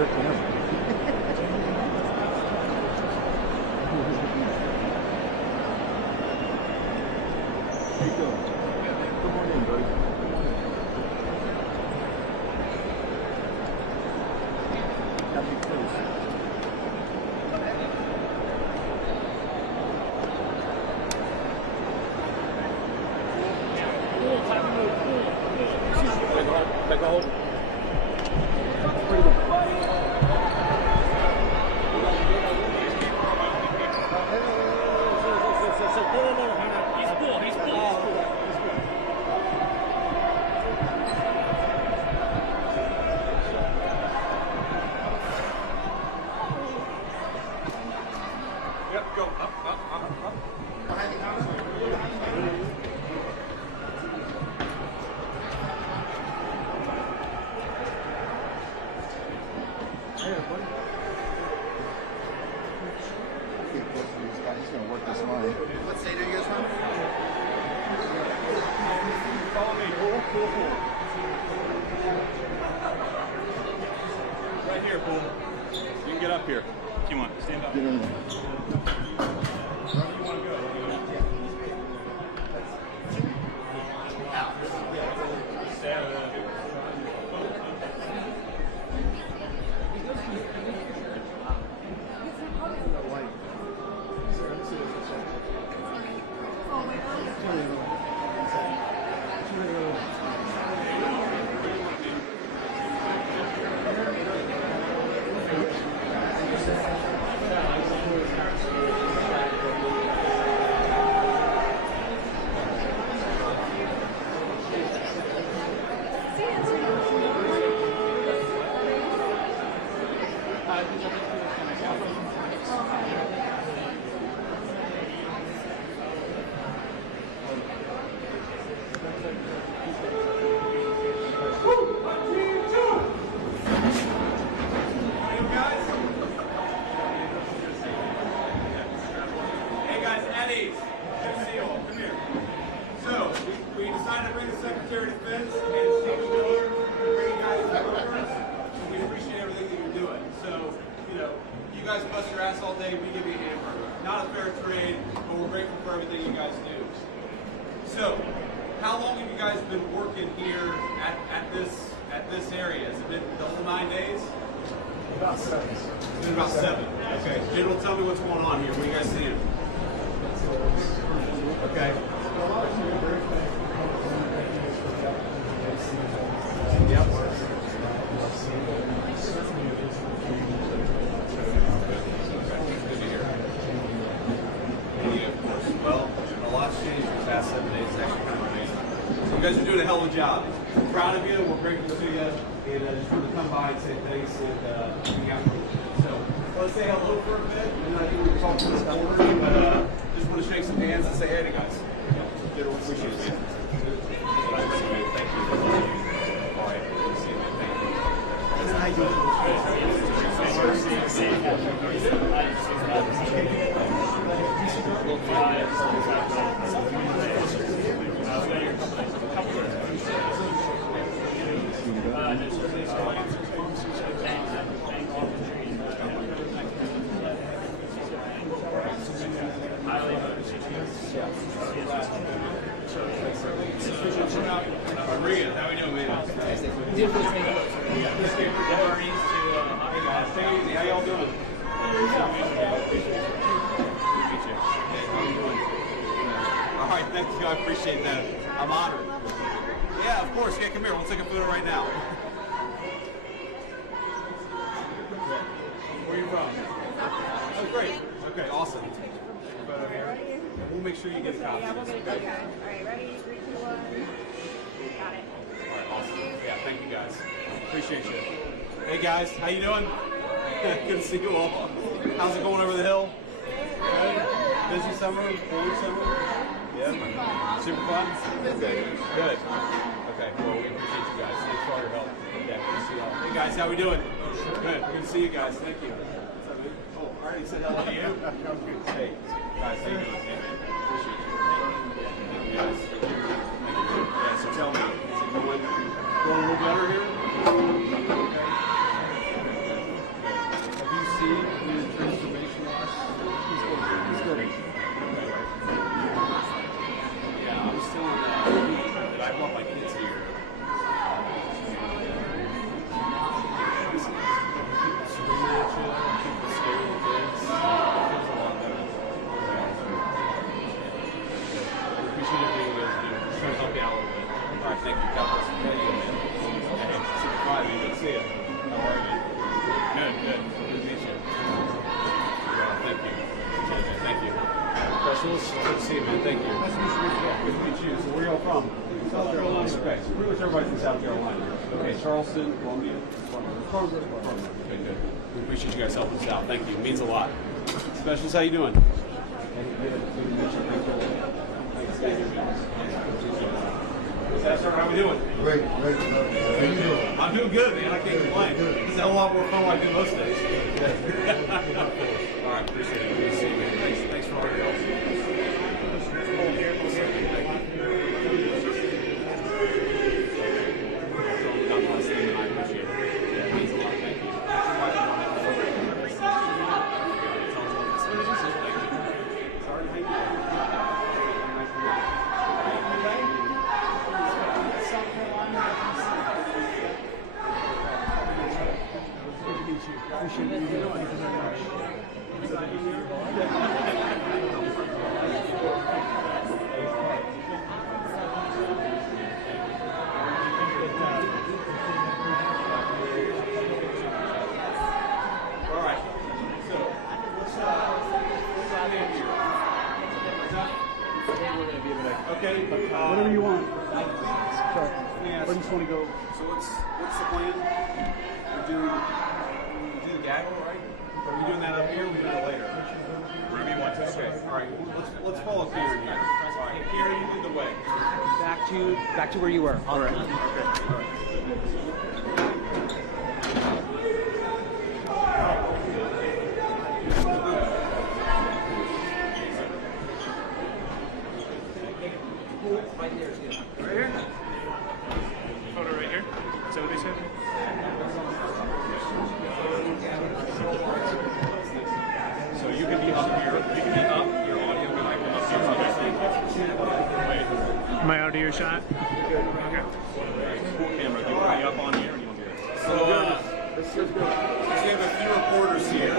your camera. How you doing? Come on in, buddy. Come on in. Happy Thursday. Take a hold. Pretty good. He's cool. Yep, go up. Behind the counter. He's going to work this line. What state are you guys from? Follow me. Cool. Right here, Pool. You can get up here if you want. Stand up. Get in there. Wherever you want to go. So, how long have you guys been working here at this area? Has it been the whole 9 days? About 7. It's been about 7. Okay. General, tell me what's going on here. What are you guys seeing? Okay. Yep. Well, a lot's changed in the past 7 days. It's actually kind of amazing. So you guys are doing a hell of a job. We're proud of you. We're grateful to you. And I just wanted to come by and say thanks and hang out with you. So let's say hello for a bit. And I think we can talk to this forward. But just want to shake some hands and say hey to guys. General, appreciate it. Thank you. All right. Good to see you, man. Thank you. Regan, how are we doing, man? How y'all doing? All right, thank you. I appreciate that. I'm honored. Yeah, of course. Yeah, come here. We'll take a photo right now. Where are you from? Oh, great. Okay, awesome. Photo here. We'll make sure you get a copy. Yeah, we'll get a copy. All right, ready? 3, 2, 1. Got it. All right, awesome. Yeah, thank you guys. Appreciate you. Hey guys, how you doing? Good to see you all. How's it going over the hill? Good. Busy summer? Busy summer? Yeah. Super fun. Okay. Good. Okay. Well, we appreciate you guys. Thanks for all your help. Yeah. Good to see you all. Hey guys, how we doing? Good. Good to see you guys. Thank you. Oh, I already said hello to you. Hey guys, how you doing? Appreciate you. Thank you guys. Thank you. Yeah. So tell me, is it going a little better here? Okay. see you. How are you? Good, good. Good to meet you. Thank you. Thank you. Specialist, good to see you, man. Thank you. Nice to meet you. Good to meet you. So where are y'all from? South Carolina. Okay, so pretty much everybody's from South Carolina. Okay, Charleston, Columbia. Okay, good. We appreciate you guys helping us out. Thank you. It means a lot. Specialist, how you doing? Sir, how we doing? Great, great. How you doing? I'm doing good, man. I can't complain. This is a lot more fun than I do most days. All right, appreciate it. Good to see you, man. Thanks for all your help. God bless them, and I appreciate it. It means a lot. Thank you. Sorry to hang you. Appreciate you. Thank you very much. All right. So, what's our name here? Okay. Whatever you want. Sorry. I just want to go. So what's the plan? We do the gaggle, right? Are we doing that up here? Or are we doing that later? Wherever you want to. Okay. All right. Let's follow Kieran here. All right. Kieran, you lead the way. Back to where you were. All right. Okay. All right. Right there is good. Right here? Photo right here? Is that what they said? So you can be up here. You can be up. Your audio can like up here. Wait. My audio shot. Okay. Full camera. Do you want to be up on here or do you want to be there? So, we have a few reporters here.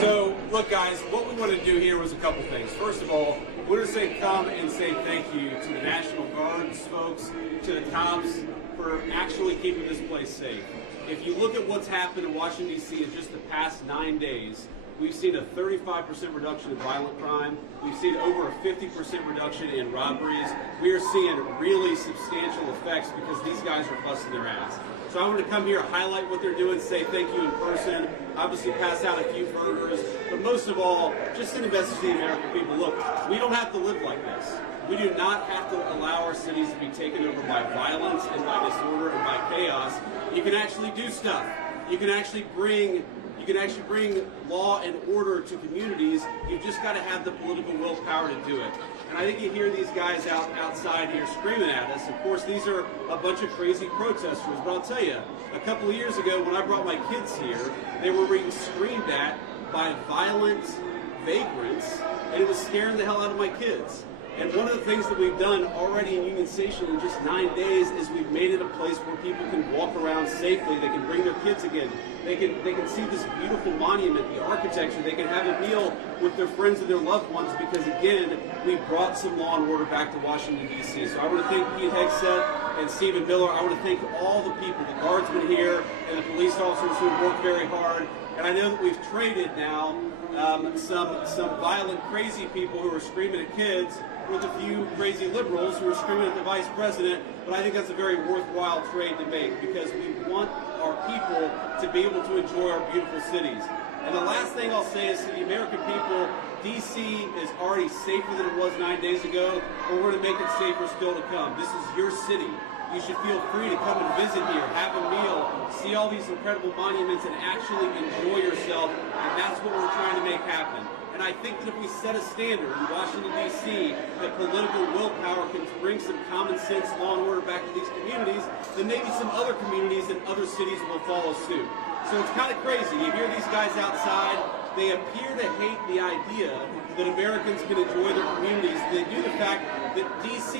So, look, guys, what we wanted to do here was a couple things. First of all, we want to say come and say thank you to the National Guards folks, to the cops for actually keeping this place safe. If you look at what's happened in Washington, D.C. in just the past 9 days, we've seen a 35% reduction in violent crime. We've seen over a 50% reduction in robberies. We are seeing really substantial effects because these guys are busting their ass. So I want to come here, highlight what they're doing, say thank you in person, obviously pass out a few burgers, but most of all, just send a message to the American people. Look, we don't have to live like this. We do not have to allow our cities to be taken over by violence and by disorder and by chaos. You can actually do stuff. You can actually bring law and order to communities. You've just got to have the political willpower to do it. And I think you hear these guys outside here screaming at us. Of course, these are a bunch of crazy protesters. But I'll tell you, a couple of years ago when I brought my kids here, they were being screamed at by violent vagrants, and it was scaring the hell out of my kids. And one of the things that we've done already in Union Station in just 9 days is we've made it a place where people can walk around safely. They can bring their kids again. They can see this beautiful monument, the architecture. They can have a meal with their friends and their loved ones because, again, we brought some law and order back to Washington, D.C. So I want to thank Pete Hegseth and Stephen Miller. I want to thank all the people, the guardsmen here and the police officers who have worked very hard. And I know that we've traded now some violent, crazy people who are screaming at kids with a few crazy liberals who are screaming at the vice president, but I think that's a very worthwhile trade to make because we want our people to be able to enjoy our beautiful cities. And the last thing I'll say is to the American people, D.C. is already safer than it was 9 days ago, but we're going to make it safer still to come. This is your city. You should feel free to come and visit here, have a meal, see all these incredible monuments, and actually enjoy yourself, and that's what we're trying to make happen. And I think that if we set a standard in Washington, D.C., that political willpower can bring some common sense, law and order back to these communities, then maybe some other communities and other cities will follow suit. So it's kind of crazy. You hear these guys outside. They appear to hate the idea that Americans can enjoy their communities. They do the fact that D.C.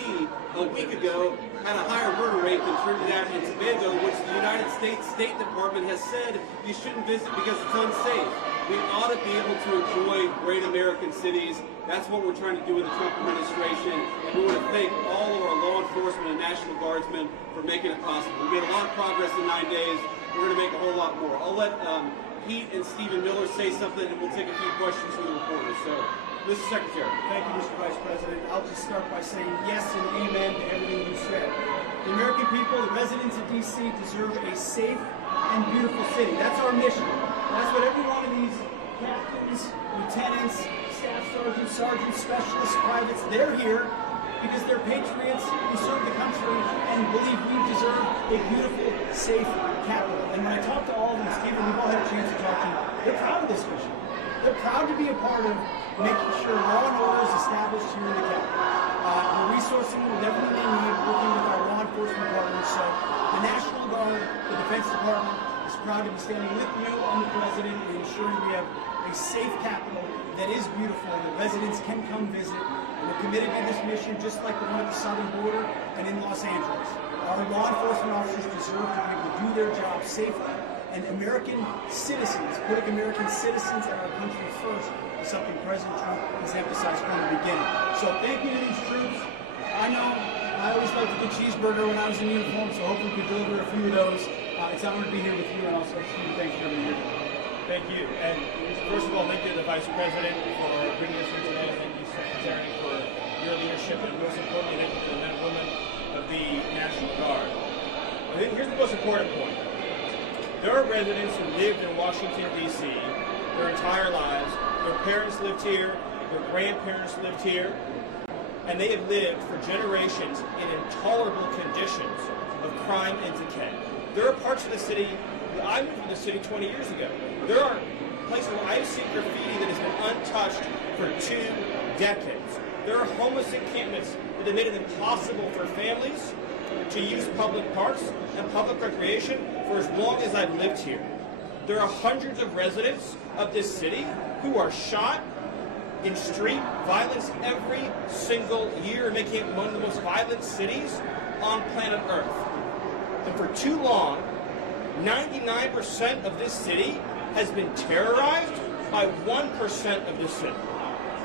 a week ago had a higher murder rate than Trinidad and Tobago, which the United States State Department has said you shouldn't visit because it's unsafe. We ought to be able to enjoy great American cities. That's what we're trying to do with the Trump administration. And we want to thank all of our law enforcement and National Guardsmen for making it possible. We made a lot of progress in 9 days. We're going to make a whole lot more. I'll let Pete and Stephen Miller say something, and we'll take a few questions from the reporters. So, Mr. Secretary. Thank you, Mr. Vice President. I'll just start by saying yes and amen to everything you said. The American people, the residents of D.C. deserve a safe and beautiful city. That's our mission. That's what every one of these captains, lieutenants, staff sergeants, specialists, privates, they're here because they're patriots who serve the country and believe we deserve a beautiful, safe capital. And when I talk to all of them, Stephen, we've all had a chance to talk to them, they're proud of this mission. They're proud to be a part of making sure law and order is established here in the capital. We're resourcing with everything they need, working with our law enforcement partners. So the National Guard, the Defense Department, is proud to be standing with you and the President in ensuring we have a safe capital that is beautiful, that residents can come visit. And we're committed to this mission just like the one at the southern border and in Los Angeles. Our law enforcement officers deserve to be able to do their job safely, and American citizens, putting American citizens and our country first, is something President Trump has emphasized from the beginning. So thank you to these troops. I know I always liked a good cheeseburger when I was in uniform, so hopefully we could deliver a few of those. It's an honor to be here with you, and also thank you for everything you're doing. Thank you. And first of all, thank you to the Vice President for bringing us here today. Thank you, Secretary, for your leadership, and most importantly, thank you to the men and women of the National Guard. I think here's the most important point. There are residents who lived in Washington, D.C. their entire lives. Their parents lived here. Their grandparents lived here. And they have lived for generations in intolerable conditions of crime and decay. There are parts of the city, I moved to the city 20 years ago. There are places where I've seen graffiti that has been untouched for 2 decades. There are homeless encampments that have made it impossible for families to use public parks and public recreation for as long as I've lived here. There are hundreds of residents of this city who are shot in street violence every single year, making it one of the most violent cities on planet Earth. And for too long, 99% of this city has been terrorized by 1% of the city.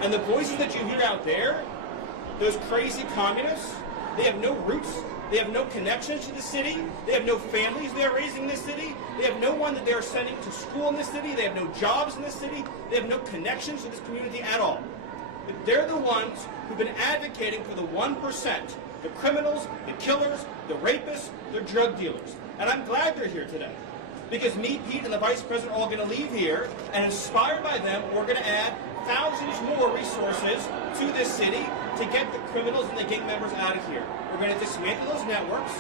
And the voices that you hear out there, those crazy communists, they have no roots, they have no connections to the city, they have no families they're raising in this city, they have no one that they're sending to school in this city, they have no jobs in this city, they have no connections to this community at all. But they're the ones who've been advocating for the 1%, the criminals, the killers, the rapists, the drug dealers. And I'm glad they're here today. Because me, Pete, and the Vice President are all going to leave here, and inspired by them, we're going to add thousands more resources to this city to get the criminals and the gang members out of here. We're going to dismantle those networks,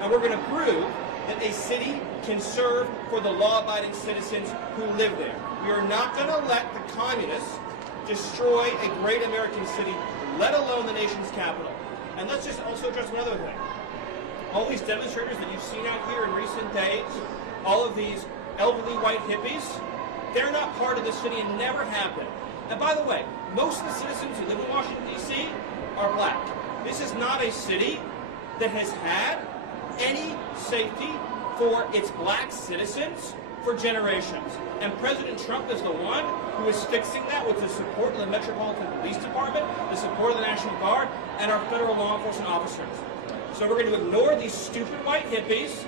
and we're going to prove that a city can serve for the law-abiding citizens who live there. We are not going to let the communists destroy a great American city, let alone the nation's capital. And let's just also address another thing. All these demonstrators that you've seen out here in recent days, all of these elderly white hippies, they're not part of the city and never have been. And by the way, most of the citizens who live in Washington, D.C. are black. This is not a city that has had any safety for its black citizens for generations. And President Trump is the one who is fixing that with the support of the Metropolitan Police Department, the support of the National Guard, and our federal law enforcement officers. So we're going to ignore these stupid white hippies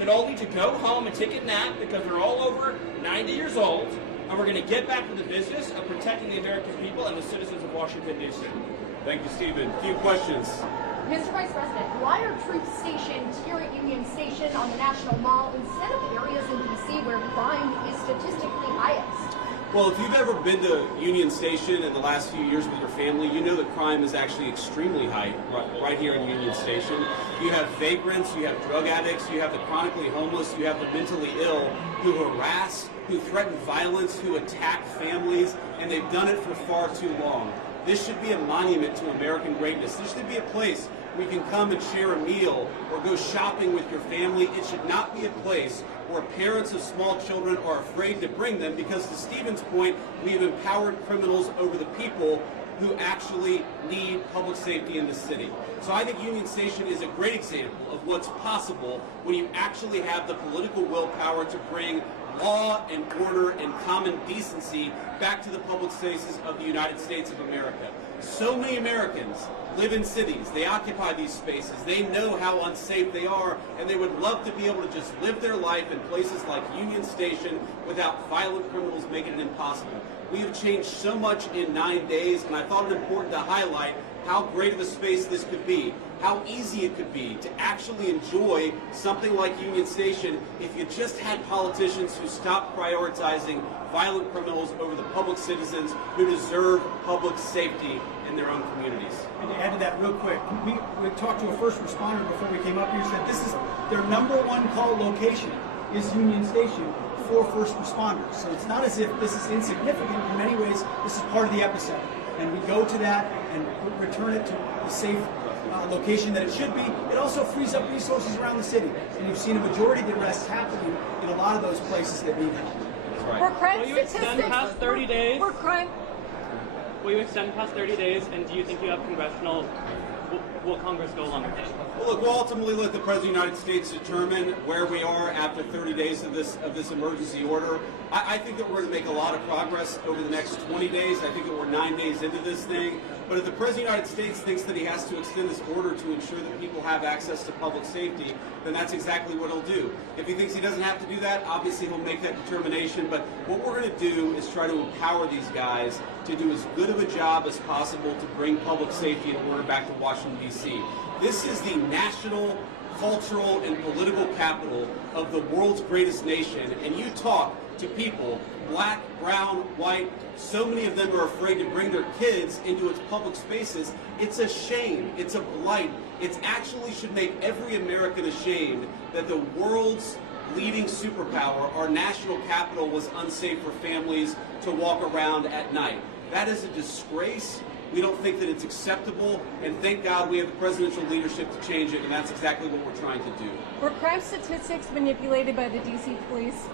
that all need to go home and take a nap because they're all over 90 years old, and we're going to get back to the business of protecting the American people and the citizens of Washington, D.C. Thank you, Stephen. A few questions. Mr. Vice President, why are troops stationed here at Union Station on the National Mall instead of areas in D.C. where crime is statistically highest? Well, if you've ever been to Union Station in the last few years with your family, you know that crime is actually extremely high right here in Union Station. You have vagrants, you have drug addicts, you have the chronically homeless, you have the mentally ill who harass, who threaten violence, who attack families, and they've done it for far too long. This should be a monument to American greatness. This should be a place where you can come and share a meal or go shopping with your family. It should not be a place where parents of small children are afraid to bring them because, to Stephen's point, we have empowered criminals over the people who actually need public safety in the city. So I think Union Station is a great example of what's possible when you actually have the political willpower to bring law and order and common decency back to the public spaces of the United States of America. So many Americans live in cities. They occupy these spaces. They know how unsafe they are, and they would love to be able to just live their life in places like Union Station without violent criminals making it impossible. We have changed so much in 9 days, and I thought it important to highlight how great of a space this could be, how easy it could be to actually enjoy something like Union Station if you just had politicians who stopped prioritizing violent criminals over the public citizens who deserve public safety in their own communities. And to add to that real quick, we talked to a first responder before we came up here, said this is their #1 call location is Union Station for first responders. So it's not as if this is insignificant. In many ways, this is part of the epicenter. And we go to that and return it to the safe location that it should be. It also frees up resources around the city. And you've seen a majority of the arrests happening in a lot of those places that need help. That's right. Were crime Will you extend past 30 days? Were crime... Will you extend past 30 days, and do you think you have congressional... Will Congress go along with it? Well, look, we'll ultimately let the President of the United States determine where we are after 30 days of this emergency order. I think that we're going to make a lot of progress over the next 20 days. I think that we're 9 days into this thing. But if the President of the United States thinks that he has to extend this order to ensure that people have access to public safety, then that's exactly what he'll do. If he thinks he doesn't have to do that, obviously he'll make that determination. But what we're going to do is try to empower these guys to do as good of a job as possible to bring public safety and order back to Washington, D.C. This is the national, cultural, and political capital of the world's greatest nation. And you talk to people, black, brown, white, so many of them are afraid to bring their kids into its public spaces. It's a shame. It's a blight. It actually should make every American ashamed that the world's leading superpower, our national capital, was unsafe for families to walk around at night. That is a disgrace. We don't think that it's acceptable, and thank God we have the presidential leadership to change it, and that's exactly what we're trying to do. Were crime statistics manipulated by the D.C. police?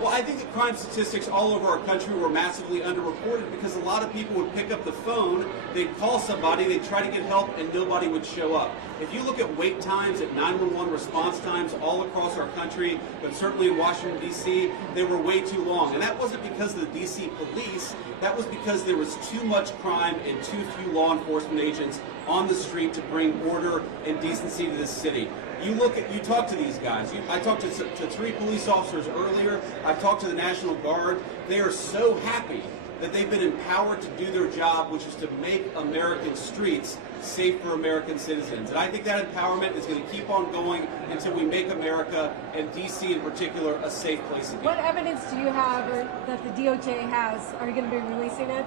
Well, I think that crime statistics all over our country were massively underreported because a lot of people would pick up the phone, they'd call somebody, they'd try to get help, and nobody would show up. If you look at wait times, at 911 response times all across our country, but certainly in Washington, D.C., they were way too long. And that wasn't because of the D.C. police, that was because there was too much crime and too few law enforcement agents on the street to bring order and decency to this city. You talk to these guys. I talked to 3 police officers earlier. I've talked to the National Guard. They are so happy that they've been empowered to do their job, which is to make American streets safe for American citizens. And I think that empowerment is going to keep on going until we make America, and D.C. in particular, a safe place again. What evidence do you have that the DOJ has? Are you going to be releasing it?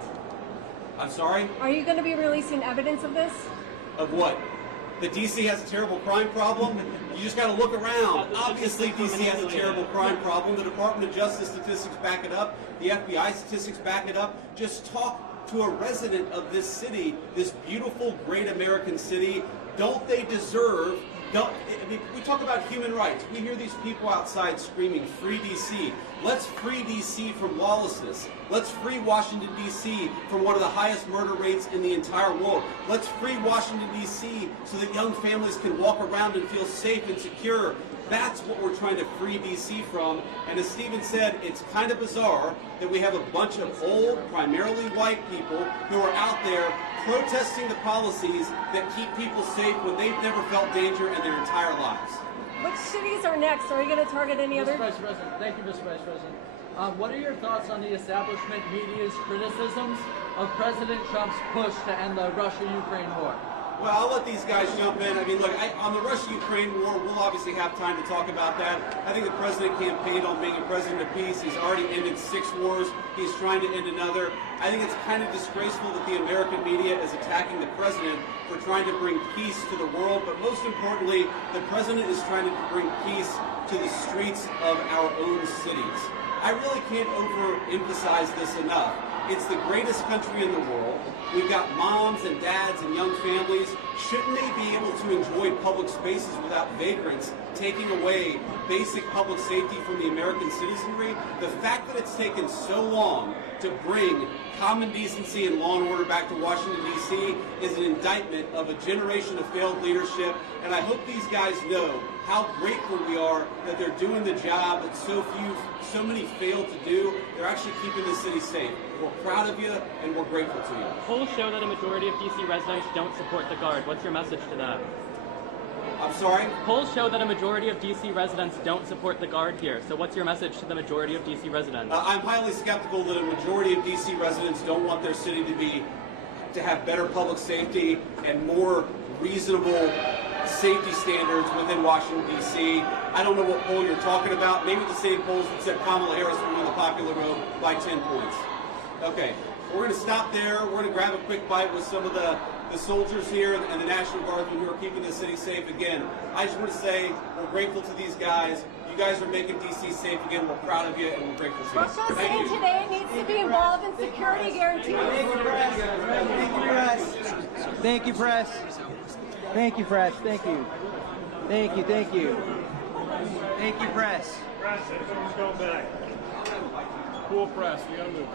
I'm sorry? Are you going to be releasing evidence of this? Of what? That D.C. has a terrible crime problem? You just got to look around. Obviously, D.C. has a terrible crime problem. The Department of Justice statistics back it up. The FBI statistics back it up. Just talk to a resident of this city, this beautiful, great American city. Don't they deserve... we talk about human rights. We hear these people outside screaming, "Free D.C." Let's free D.C. from lawlessness. Let's free Washington, D.C. from one of the highest murder rates in the entire world. Let's free Washington, D.C. so that young families can walk around and feel safe and secure. That's what we're trying to free D.C. from. And as Stephen said, it's kind of bizarre that we have a bunch of old, primarily white people who are out there protesting the policies that keep people safe when they've never felt danger in their entire lives. Which cities are next? Are you going to target any other? Mr. Vice President, thank you, Mr. Vice President. What are your thoughts on the establishment media's criticisms of President Trump's push to end the Russia-Ukraine war? Well, I'll let these guys jump in. I mean, look, on the Russia-Ukraine war, we'll obviously have time to talk about that. I think the president campaigned on being a president of peace. He's already ended 6 wars. He's trying to end another. I think it's kind of disgraceful that the American media is attacking the president for trying to bring peace to the world. But most importantly, the president is trying to bring peace to the streets of our own cities. I really can't overemphasize this enough. It's the greatest country in the world. We've got moms and dads and young families Shouldn't they be able to enjoy public spaces without vagrants taking away basic public safety from the American citizenry? The fact that it's taken so long to bring common decency and law and order back to Washington, D.C. is an indictment of a generation of failed leadership, and I hope these guys know how grateful we are that they're doing the job that so many failed to do. They're actually keeping the city safe. We're proud of you, and we're grateful to you. Polls show that a majority of DC residents don't support the Guard. What's your message to that? I'm sorry? Polls show that a majority of DC residents don't support the Guard here. So what's your message to the majority of DC residents? I'm highly skeptical that a majority of DC residents don't want their city to have better public safety and more reasonable safety standards within Washington, D.C. I don't know what poll you're talking about. Maybe the same polls that said Kamala Harris will win the popular vote by 10 points. Okay, we're going to stop there. We're going to grab a quick bite with some of the soldiers here and the National Guardsmen who are keeping the city safe again. I just want to say we're grateful to these guys. You guys are making D.C. safe again. We're proud of you, and we're grateful to you. Russia City today needs to be involved in security guarantees. Thank you, press. Thank you, press. Thank you, press. Thank you. Thank you, thank you. Thank you, press. Press, everyone's going back. Cool press, we gotta move.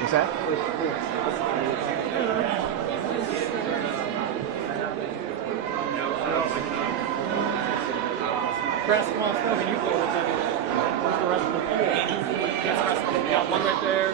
What's that? Press, come on, Phil, can you pull it? Where's the rest of the pool? Yeah, one right there.